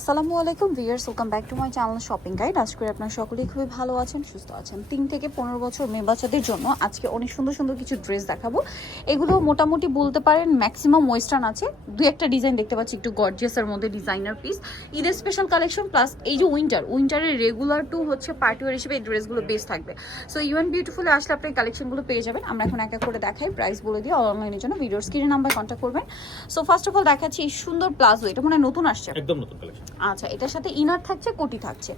আসসালামু আলাইকুম viewers, welcome back to my channel shopping guide. আশা করি আপনারা সকলেই খুবই ভালো আছেন, সুস্থ আছেন। 3 থেকে 15 বছর মেয়ে বাচ্চাদের জন্য আজকে অনেক সুন্দর সুন্দর কিছু ড্রেস দেখাবো। এগুলো মোটামুটি বলতে পারেন ম্যাক্সিমাম ওয়েস্টার্ন আছে, দুই একটা ডিজাইন দেখতে পাচ্ছি একটু গর্জিয়াসের মধ্যে ডিজাইনার পিস, ঈদের স্পেশাল কালেকশন, প্লাস এই যে উইন্টারের রেগুলার টু হচ্ছে পার্টি ওয়ার হিসেবে এই ড্রেসগুলো বেস্ট থাকবে। সো ইউএন বিউটিফুলে আসলে আপনি কালেকশনগুলো পেয়ে যাবেন। আমরা এখন এক এক করে দেখাই, প্রাইস বলে দিই। অনলাইনের জন্য ভিডিওর স্ক্রিনে নাম্বার কন্ট্যাক্ট করবেন। সো ফার্স্ট অফ অল দেখাচ্ছি এই সুন্দর প্লাজো, এটা মনে হয় নতুন আসছে, একদম নতুন কালেকশন। আচ্ছা, এটার সাথে ইনার থাকছে, কোটি থাকছে।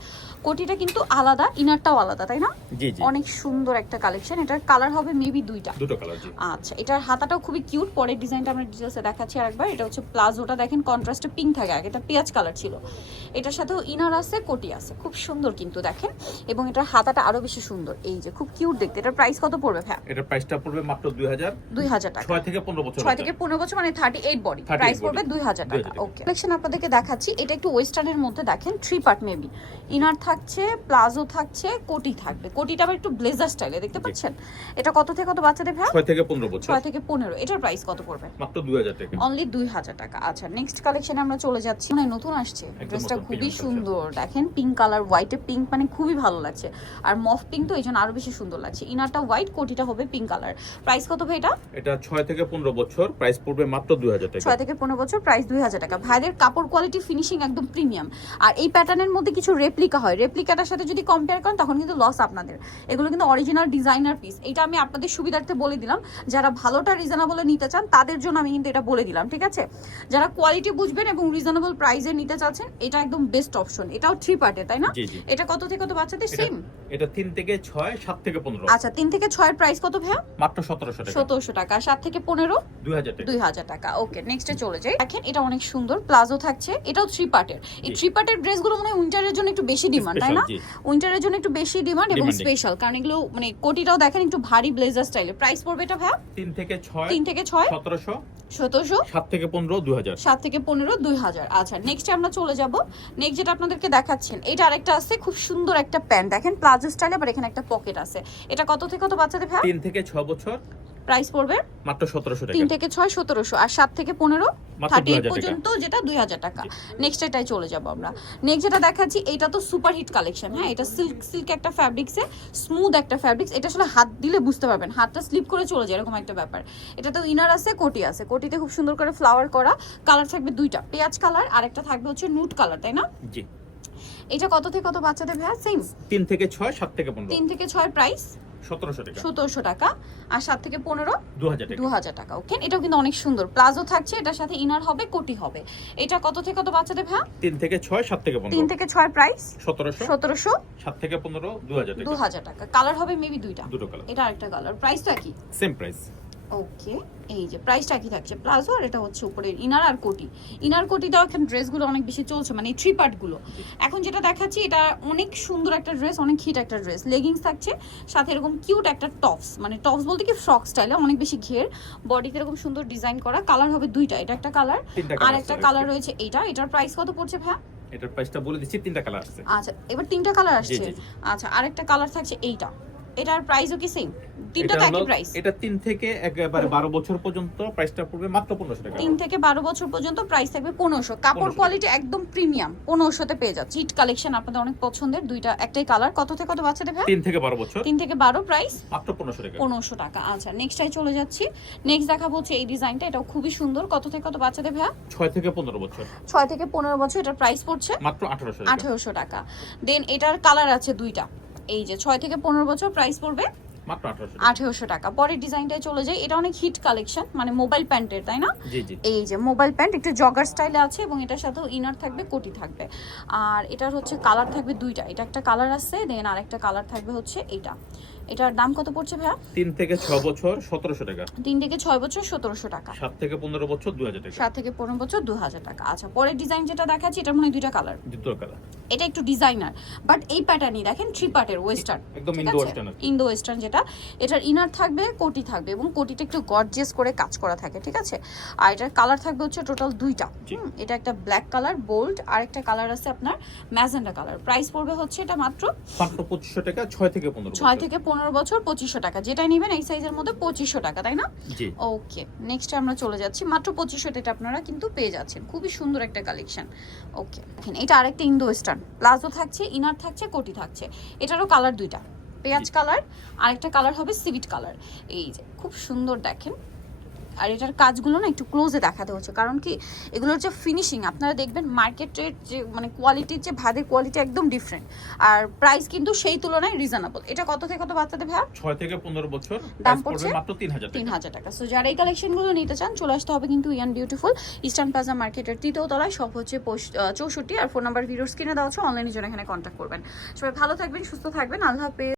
কোটিটা কিন্তু আলাদা, ইনারটাও আলাদা, তাই না? জি জি, অনেক সুন্দর একটা কালেকশন। এটার কালার হবে মেবি দুটো কালার। জি, আচ্ছা, এটার হাতাটাও খুবই কিউট। পরের ডিজাইনটা আমরা ডিটেইলসে দেখাচ্ছি আরেকবার। এটা হচ্ছে প্লাজোটা, দেখেন কন্ট্রাস্টে পিঙ্ক থাকে, আগে এটা পেঁয়াজ কালার ছিল। এটার সাথেও ইনার আছে, কোটি আছে, খুব সুন্দর কিন্তু দেখেন। এবং এটার হাতাটা আরো বেশি সুন্দর, এই যে খুব কিউট দেখতে। এটার প্রাইস কত পড়বে ভাই? এটার প্রাইসটা পড়বে মাত্র 2000 টাকা। 6 থেকে 15 বছর, 6 থেকে 15 বছর মানে 38 বডি, প্রাইস পড়বে 2000 টাকা। ওকে, কালেকশন আপনাদেরকে দেখাচ্ছি। এটা একটু ওয়েস্টার্নের মধ্যে, দেখেন 3 পার্ট মেবি। ইনার থাকছে, প্লাজো থাকছে, কোটি থাকবে। কোটিটা আবার একটু ব্লেজার স্টাইলে, দেখতে পাচ্ছেন। এটা কত থেকে কত বাচ্চাদের ভাই? 6 থেকে 15 বছর। 6 থেকে 15। এটার প্রাইস কত পড়বে? মাত্র 2000 টাকা, অনলি 2000 টাকা। আচ্ছা, নেক্সট কালেকশনে আমরা চলে যাচ্ছি। মানে নতুন আসছে ড্রেসটা, খুবই সুন্দর দেখেন। পিঙ্ক কালার, হোয়াইটে পিঙ্ক, মানে খুবই ভালো লাগছে। আর মফ পিঙ্ক তো এই জন্য আরো বেশি সুন্দর লাগছে। ইনারটা হোয়াইট, কোটিটা হবে পিঙ্ক কালার। প্রাইস কত ভাই এটা? এটা 6 থেকে 15 বছর, প্রাইস পড়বে মাত্র 2000 টাকা। 6 থেকে 15 বছর, প্রাইস 2000 টাকা। ভাইদের কাপড় কোয়ালিটি, ফিনিশিং একদম প্রিমিয়াম। আর এই প্যাটার্নের মধ্যে কিছু রেপ্লিকা হয়, রেপ্লিকাটার সাথে যদি কম্পেয়ার করেন তখন কিন্তু লস আপনাদের। এগুলো কিন্তু অরিজিনাল ডিজাইনার পিস। এটা আমি আপনাদের সুবিধার্থে বলে দিলাম, যারা ভালোটা রিজনেবলে নিতে চান তাদের জন্য আমি কিন্তু এটা বলে দিলাম, ঠিক আছে? যারা কোয়ালিটি বুঝবেন এবং রিজনেবল প্রাইসে নিতে চাচ্ছেন, এটা একদম বেস্ট অপশন। এটাও 3 পার্টের, তাই না? এটা কত থেকে কত বাচ্চাদের? সেম। এটা 3 থেকে 6, 7 থেকে 15। আচ্ছা, 3 থেকে 6 এর প্রাইস কত ভাইয়া? মাত্র 1700 টাকা। 1700 টাকা। 7 থেকে 15 2000 টাকা। 2000 টাকা। ওকে, নেক্সটে চলে যাই। দেখেন এটা অনেক সুন্দর, প্লাজো থাকছে, এটাও 3 পার্টের। এই 3 পার্টের ড্রেসগুলো মনে হয় উইন্টারের জন্য একটু বেশি ডিমান্ড, তাই না? উইন্টারের জন্য একটু বেশি ডিমান্ড এবং স্পেশাল, কারণ এগুলো মানে কোটিটাও দেখেন একটু ভারী ব্লেজার স্টাইলে। প্রাইস পড়বে এটা ভাইয়া? 3 থেকে 6, 1700, 7 থেকে 15 2000। 7 থেকে 15 2000। আচ্ছা, নেক্সটে আমরা চলে যাব। নেক্সট যেটা আপনাদেরকে দেখাচ্ছেন, এটা আরেকটা আছে, খুব সুন্দর একটা প্যান্ট দেখেন, প্লাজো স্টাইলে, আবার এখানে একটা পকেট আছে। এটা কত থেকে কত বাচ্চাদের ভাইয়া? 3 থেকে 6 বছর, প্রাইস পড়বে মাত্র 1700 টাকা। 3 থেকে 6 1700, আর 7 থেকে 15 মাত্র 38 2000 পর্যন্ত, যেটা 2000 টাকা। নেক্সট এটাই চলে যাব আমরা। নেক্সট যেটা দেখাচ্ছি, এটা তো সুপার হিট কালেকশন। হ্যাঁ, এটা সিল্ক একটা ফ্যাব্রিক্সে, স্মুথ একটা ফ্যাব্রিক্স। এটা আসলে হাত দিলে বুঝতে পারবেন, হাতটা স্লিপ করে চলে যায়, এরকম একটা ব্যাপার। এটা তো ইনার আছে, কোটি আছে। কোটিতে খুব সুন্দর করে ফ্লাওয়ার করা, কালার থাকবে দুইটা, পেঁয়াজ কালার আর একটা থাকবে হচ্ছে নুট কালার, তাই না? জি। এটা কত থেকে কত বাচ্চাদের ভাইয়া? সেম। 3 থেকে 6, 7 থেকে 15। 3 থেকে 6 প্রাইস 1700 টাকা। 1700 টাকা, আর 7 থেকে 15 2000 টাকা। 2000 টাকা। ওকে, এটাও কিন্তু অনেক সুন্দর। প্লাজো থাকছে, এটার সাথে ইনার হবে, কোটি হবে। এটা কত থেকে কত বাচ্চাদের ভাইয়া? 3 থেকে 6, 7 থেকে 15। 3 থেকে 6 প্রাইস 1700, 7 থেকে 15 2000 টাকা। 2000 টাকা। কালার হবে মেবি দুটো কালার। এটা আরেকটা কালার। প্রাইস তো একই, সেম প্রাইস। ওকে, এই যে প্রাইসটা কি থাকছে, প্লাজো, আর এটা হচ্ছে উপরের ইনার আর কোটি। ইনার কোটি দাও, এখন ড্রেসগুলো অনেক বেশি চলছে, মানে এই 3 পার্ট গুলো। এখন যেটা দেখাচ্ছি, এটা অনেক সুন্দর একটা ড্রেস, অনেক হিট একটা ড্রেস। লেগিংস থাকছে, সাথে এরকম কিউট একটা টপস, মানে টপস বলতে কি ফ্রক স্টাইলে, অনেক বেশি ঘের, বডিতে এরকম সুন্দর ডিজাইন করা। কালার হবে দুইটা, এটা একটা কালার আর একটা কালার রয়েছে এইটা। এটার প্রাইস কত পড়ছে ভাইয়া? এটার প্রাইসটা বলে দিচ্ছি, 3টা কালার আছে। আচ্ছা, এবার 3টা কালার আসছে। আচ্ছা, আরেকটা কালার থাকছে এইটা। এটার প্রাইসও কি সেম? তিনটা একই প্রাইস। এটা 3 থেকে একেবারে 12 বছর পর্যন্ত প্রাইসটা পড়বে মাত্র 1500 টাকা। 3 থেকে 12 বছর পর্যন্ত প্রাইস থাকবে 1500। কাপড় কোয়ালিটি একদম প্রিমিয়াম, 1500 তে পেয়ে যাচ্ছে। হিট কালেকশন, আপনাদের অনেক পছন্দের। দুইটা একটাই কালার। কত থেকে কত বাচ্চাদের ভাই? 3 থেকে 12 বছর। 3 থেকে 12 প্রাইস মাত্র 1500 টাকা। 1500 টাকা। আচ্ছা, নেক্সটটাই চলে যাচ্ছি। নেক্সট দেখাবো হচ্ছে এই ডিজাইনটা, এটাও খুবই সুন্দর। কত থেকে কত বাচ্চাদের ভাই? 6 থেকে 15 বছর। 6 থেকে 15 বছর। এটার প্রাইস পড়ছে মাত্র 1800 টাকা। 1800 টাকা। দেন এটার কালার আছে দুইটা, এই যে 6 থেকে 15 বছর, প্রাইস পড়বে মাত্র 1800 টাকা। পরের ডিজাইনটায় চলে যাই। এটা অনেক হিট কালেকশন, মানে মোবাইল প্যান্টের, তাই না? জি জি। এই যে মোবাইল প্যান্ট, একটু জগার স্টাইলে আছে, এবং এটার সাথেও ইনার থাকবে, কোটি থাকবে। আর এটার হচ্ছে কালার থাকবে দুইটা, এটা একটা কালার আছে, দেন আরেকটা কালার থাকবে হচ্ছে এটা। এটার দাম কত পড়ছে ভাইয়া? 3 থেকে 6 বছর 1700 টাকা। 3 থেকে 6 বছর 1700 টাকা। 7 থেকে 15 বছর 2000 টাকা। 7 থেকে 15 বছর 2000 টাকা। আচ্ছা, পরের ডিজাইন যেটা দেখাচ্ছি, এটা মনে হয় দুইটা কালার। দুটো কালার। এটা একটু ডিজাইনার, বাট এই প্যাটার্নই দেখেন 3 পার্টের ওয়েস্টার্ন, একদম ইন্দো ওয়েস্টার্ন। ইন্দো ওয়েস্টার্ন যেটা এটা। এটার ইনার থাকবে, কোটি থাকবে এবং কোটিটা একটু গর্জিয়াস করে কাজ করা থাকে, ঠিক আছে। আর এটার কালার থাকবে হচ্ছে টোটাল দুইটা। এটা একটা ব্ল্যাক কালার বোল্ড, আর একটা কালার আছে আপনার ম্যাজেন্ডা কালার। প্রাইস পড়বে হচ্ছে এটা মাত্র 2500 টাকা, 6 থেকে 15 6 থেকে 15 বছর 2500 টাকা। যেটাই নেবেন এই সাইজের মধ্যে 2500 টাকা, তাই না? জি। ওকে, নেক্সট আমরা চলে যাচ্ছি মাত্র 2500 এটা আপনারা কিন্তু পেয়ে যাচ্ছেন। খুবই সুন্দর একটা কালেকশন। ওকে, দেখেন এটা আরেকটা ইন্দো ওয়েস্টার্ন প্লাজো থাকছে, ইনার থাকছে, কোটি থাকছে। এটারও কালার দুইটা, পেঁয়াজ কালার, আরেকটা কালার হবে সিভিট কালার। এই যে খুব সুন্দর দেখেন। আর এটার কাজগুলো না একটু ক্লোজে দেখাতে হচ্ছে, কারণ কি এগুলোর যে ফিনিশিং আপনারা দেখবেন মার্কেটের যে মানে কোয়ালিটির যে ভাদের কোয়ালিটি একদম ডিফারেন্ট, আর প্রাইস কিন্তু সেই তুলনায় রিজনেবল। এটা কত থেকে কত বাচ্চাদের ভাই? 6 থেকে 15 বছর, দাম প্রাইস পড়বে পড়ছে মাত্র 3000 টাকা। 3000 টাকা। সো যারা এই কালেকশনগুলো নিতে চান চলে আসতে হবে কিন্তু ইয়ান বিউটিফুল ইস্টার্ন প্লাজা মার্কেটের 3য় তলায়, সব হচ্ছে 64। আর ফোন নাম্বার ভিডিওর স্ক্রিনে দেওয়া আছে, অনলাইনের জন্য এখানে কন্ট্যাক্ট করবেন। সবাই ভালো থাকবেন, সুস্থ থাকবেন, আল্লাহ হাফেজ।